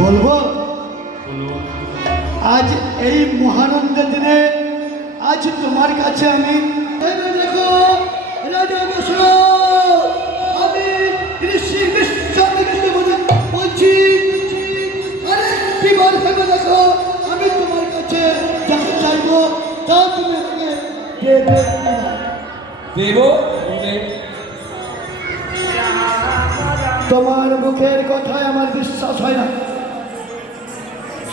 বলবো আজ এই মহানন্দের দিনে আজ তোমার কাছে আমি দেখো রাজা দশরথ, আমি ঋষি বিশ্বামিত্র বলছি আরেকটিবার ভেবে দেখো, আমি তোমার কাছে যা চাইবো তা তুমি আমাকে দেবে কিনা? দেব। তোমার মুখের কথায় আমার বিশ্বাস হয় না।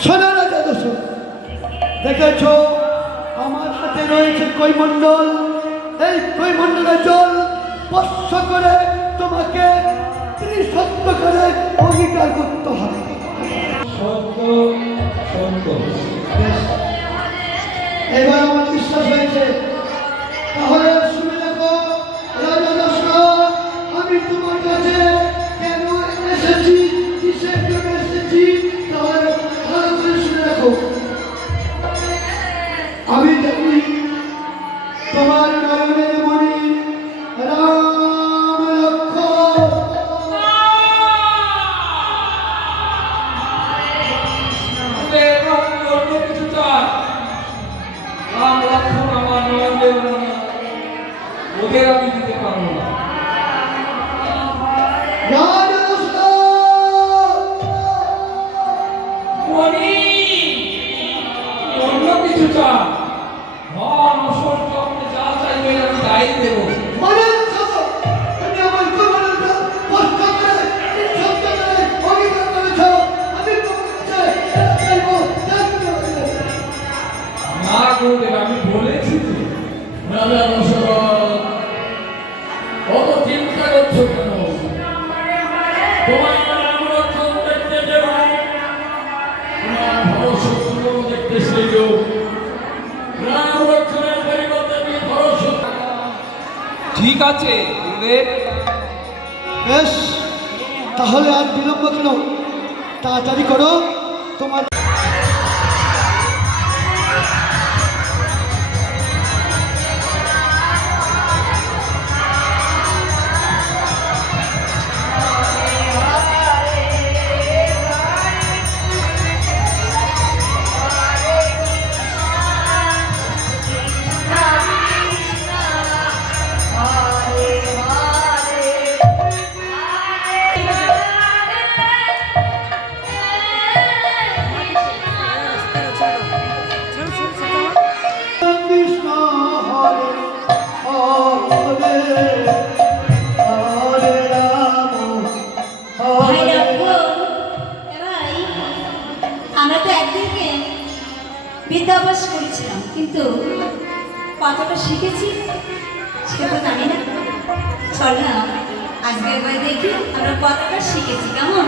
শোনো রাজা দশরথ, দেখেছ আমার হাতে রয়েছে কৈমণ্ডল, এই কৈমণ্ডলের জল স্পর্শ করে তোমাকে ত্রিসত্য করে অঙ্গীকার করতে হবে। সত্য সত্য। বেশ, এবার আমার বিশ্বাস হয়েছে। তাহলে শুনে দেখো রাজা দশরথ, আমি তোমার কাছে কেন এসেছি, কিসের জন্য এসেছি, তাহলে ভালো করে শুনে রাখো। আমি জানি তোমার নয়নের মণি রাম লক্ষ্মণ। অন্য কিছু চাই? রাম লক্ষ্মণ আমার নয়নের মণি, ওদের আমি দিতে পারবো না। রাজা দশরথ, মণি অন্য কিছু চাই? ধন ঐশ্বর্য আপনি যা চাইবেন আমি তাই দেবো। মনে রাখো, তুমি আমার কৈমণ্ডলটা স্পর্শ করে ত্রিসত্য করে অঙ্গীকার করেছ। আমি তোমার কাছে যা চাইবো তা তুমি আমাকে দেবে। না করবে, আমি বলেছি তো। রাজা দশরথ, অত চিন্তা করছো কেন? তোমার রাম লক্ষ্মণ দেখতে যেও, তোমার ভরসত্য দেখতে সেও। রাম লক্ষ্মণের পরিবর্তে তুমি ভরসত্য। ঠিক আছে গুরুদেব। বেশ, তাহলে আর বিলম্ব কেন, তাড়াতাড়ি করো। তোমার কৃষ্ণ হরে হরে হরে রাম ভাই হরে লক্ষ্মণ, ভাই আমরা তো একদিনকে বিদ্যাভ্যাস করেছিলাম, কিন্তু কতটা শিখেছি সেটা তো জানি না। চল না আজকে একবার দেখি আমরা কতটা শিখেছি, কেমন?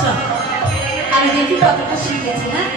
চল আমি দেখি কতটা শিখেছি। হ্যাঁ,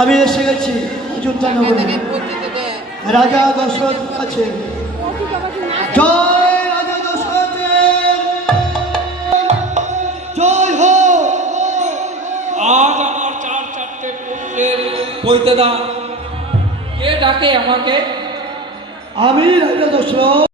আমি এসে গেছি অযোধ্যা নগরে রাজা দশরথ আছে। জয় রাজা দশরথের জয় হোক। আজ আমার চারটে পুত্রের বইতে দান। কে ডাকে আমাকে? আমি রাজা দশরথ